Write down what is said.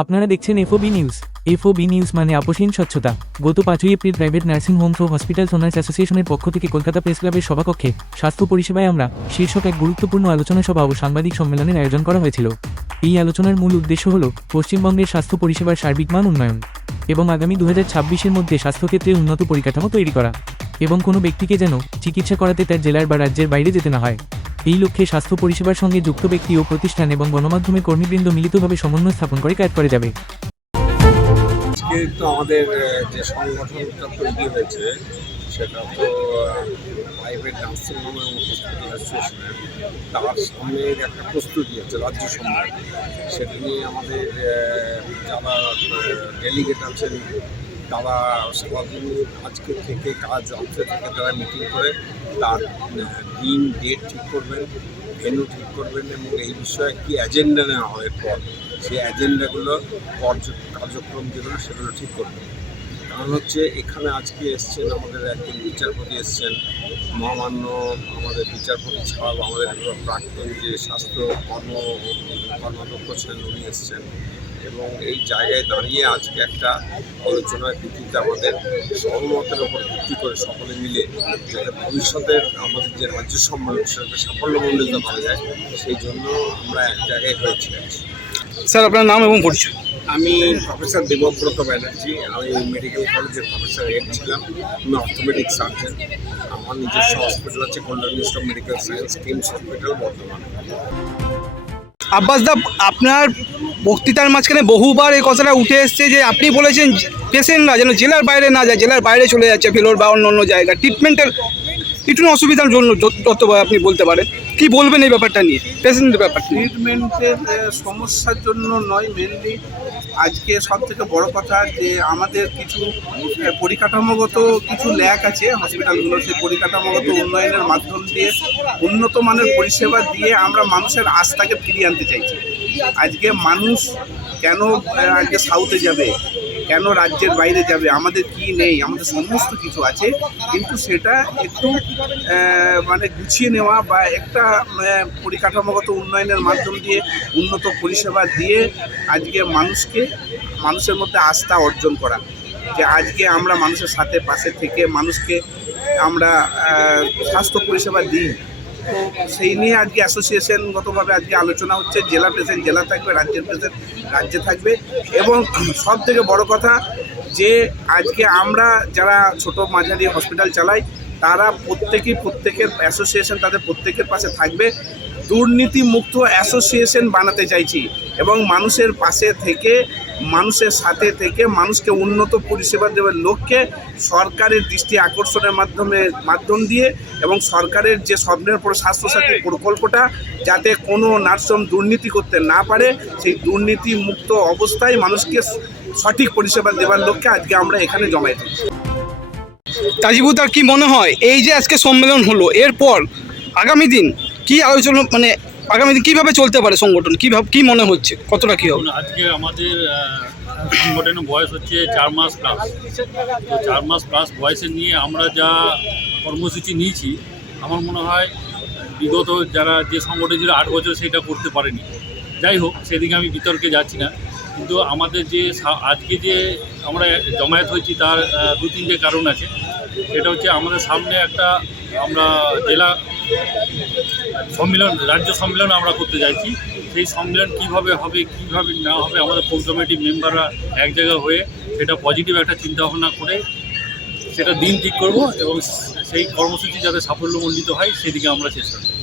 আপনারা দেখছেন FOB news FOB news মানে আপোষহীন স্বচ্ছতা। গত পাঁচই এপ্রিল প্রাইভেট নার্সিং হোম ও হসপিটাল ওনার্স অ্যাসোসিয়েশনের পক্ষ থেকে কলকাতা প্রেস ক্লাবের সভাকক্ষে স্বাস্থ্য পরিষেবায় আমরা শীর্ষক এক গুরুত্বপূর্ণ আলোচনা সভা ও সাংবাদিক সম্মেলনের আয়োজন করা হয়েছিল। এই আলোচনার মূল উদ্দেশ্য হল পশ্চিমবঙ্গের স্বাস্থ্য পরিষেবার সার্বিক মান উন্নয়ন এবং আগামী দু হাজার মধ্যে স্বাস্থ্যক্ষেত্রে উন্নত পরিকাঠামো তৈরি করা এবং কোনো ব্যক্তিকে যেন চিকিৎসা করাতে তার জেলার বা রাজ্যের বাইরে যেতে না হয়। এই লক্ষ্যে স্বাস্থ্য পরিষেবার সঙ্গে যুক্ত ব্যক্তি ও প্রতিষ্ঠান এবং গণমাধ্যমের কর্মীবৃন্দ মিলিতভাবে সমন্বয় স্থাপন করে কাজ করে যাবে। আমাদের যে সংগঠনটা তৈরি হয়েছে, সেটা তো প্রাইভেট নার্সিং অ্যাসোসিয়েশনের তার সামনের একটা প্রস্তুতি রাজ্য সেটা নিয়ে আমাদের যারা ডেলিগেট আছেন তারা সারাদিন আজকে থেকে কাজ আজকে থেকে তারা মিটিং করে, তার দিন ডেট ঠিক করবেন ভেন্যু ঠিক করবেন এবং এই বিষয়ে কি অ্যাজেন্ডা নেওয়া হয় এরপর সেই অ্যাজেন্ডাগুলো কার্য- কার্যক্রম যেগুলো সেগুলো ঠিক করবেন। কারণ হচ্ছে এখানে আজকে এসছেন আমাদের একজন বিচারপতি এসছেন। মহামান্য আমাদের বিচারপতি ছাড়াও আমাদের প্রাক্তন যে স্বাস্থ্য কর্ম কর্মাধ্যক্ষ ছিলেন উনি এসছেন। এবং এই জায়গায় দাঁড়িয়ে আজকে একটা আলোচনার ভিত্তিতে আমাদের সহমতের ওপর ভিত্তি করে সকলে মিলে যাতে ভবিষ্যতের আমাদের যে রাজ্য সম্মেলন সেটাকে সাফল্য সাফল্যমণ্ডিত করা যায়, সেই জন্য আমরা এক জায়গায় হয়েছি। স্যার, আপনার নাম এবং পরিচয়? আমি প্রফেসর দেবব্রত ব্যানার্জি, আমি মেডিকেল কলেজের প্রফেসর হেড ছিলাম, আমি অর্থোপেডিক সার্জন আমার নিজস্ব হসপিটাল আছে Kalyan Mishra medical science KIMS hospital Bardhaman. Abbas দা আপনার বক্তৃতার মাঝখানে বহুবার এই কথাটা উঠে এসছে যে আপনি বলেছেন পেশেন্টরা যেন জেলার বাইরে না যায়, জেলার বাইরে চলে যাচ্ছে, ফেলোর বা অন্য অন্য জায়গায় ট্রিটমেন্টের একটু অসুবিধার জন্য যত- আপনি বলতে পারেন। কি বলবেন এই ব্যাপারটা নিয়ে? পেশেন্টের ব্যাপারটা ট্রিটমেন্টের সমস্যার জন্য নয় মেনলি আজকে সব থেকে বড় কথা যে আমাদের কিছু পরিকাঠামোগত কিছু ল্যাক আছে হসপিটালগুলো সেই পরিকাঠামোগত উন্নয়নের মাধ্যম দিয়ে, উন্নত মানের পরিষেবা দিয়ে আমরা মানুষের আস্থাকে ফিরিয়ে আনতে চাইছি। আজকে মানুষ কেন আজকে সাউথে যাবে? কেন রাজ্যের বাইরে যাবে? আমাদের কি নেই? আমাদের সমস্ত কিছু আছে। কিন্তু সেটা একটু মানে গুছিয়ে নেওয়া বা একটা পরিকাঠামোগত উন্নয়নের মাধ্যম দিয়ে, উন্নত পরিষেবা দিয়ে আজকে মানুষকে, মানুষের মধ্যে আস্থা অর্জন করা। যে আজকে আমরা মানুষের সাথে, পাশে থেকে মানুষকে আমরা স্বাস্থ্য পরিষেবা দিই। তো সেই নিয়ে আজকে অ্যাসোসিয়েশনগতভাবে আজকে আলোচনা হচ্ছে, জেলা প্রেসিডেন্ট জেলা থাকবে, রাজ্যের প্রেসিডেন্ট রাজ্যে থাকবে। এবং সব থেকে বড় কথা যে আজকে আমরা যারা ছোট মাঝারি হসপিটাল চালাই, তারা প্রত্যেকেই প্রত্যেকের অ্যাসোসিয়েশন তাদের প্রত্যেকের পাশে থাকবে। দুর্নীতি মুক্ত অ্যাসোসিয়েশন বানাতে চাইছি এবং মানুষের পাশে থেকে মানুষের সাথে থেকে মানুষকে উন্নত পরিষেবা দেওয়ার লক্ষ্যে সরকারের দৃষ্টি আকর্ষণের মাধ্যমে মাধ্যম দিয়ে এবং সরকারের যে স্বপ্নের পর স্বাস্থ্যসাথী প্রকল্পটা যাতে কোনো নার্সম দুর্নীতি করতে না পারে সেই দুর্নীতি মুক্ত অবস্থায় মানুষকে সঠিক পরিষেবা দেওয়ার লক্ষ্যে আজকে আমরা এখানে জমায়েত তাজিবুদার কি মনে হয়? এই যে আজকে সম্মেলন হলো এরপর আগামী দিন কি আলোচনা মানে আগামী দিন কীভাবে চলতে পারে সংগঠন? কীভাবে কী মনে হচ্ছে? কতটা কী হবে? আজকে আমাদের সংগঠনের বয়স হচ্ছে চার মাস প্লাস তো চার মাস প্লাস বয়সে নিয়ে আমরা যা কর্মসূচি নিয়েছি, আমার মনে হয় বিগত যারা যে সংগঠন ছিল আট বছর সেটা করতে পারেনি। যাই হোক, সেদিকে আমি বিতর্কে যাচ্ছি না। কিন্তু আমাদের যে আজকে যে আমরা জমায়েত হয়েছি তার দু তিনটে কারণ আছে। সেটা হচ্ছে আমাদের সামনে একটা আমরা জেলা সম্মেলন, রাজ্য সম্মেলন আমরা করতে যাচ্ছি। সেই সম্মেলন কীভাবে হবে, কীভাবে না হবে, আমাদের কোর কমিটির মেম্বাররা এক জায়গায় হয়ে সেটা পজিটিভ একটা চিন্তাভাবনা করে সেটা দিন ঠিক করব এবং সেই কর্মসূচি যাতে সাফল্যমণ্ডিত হয়, সেদিকে আমরা চেষ্টা করব।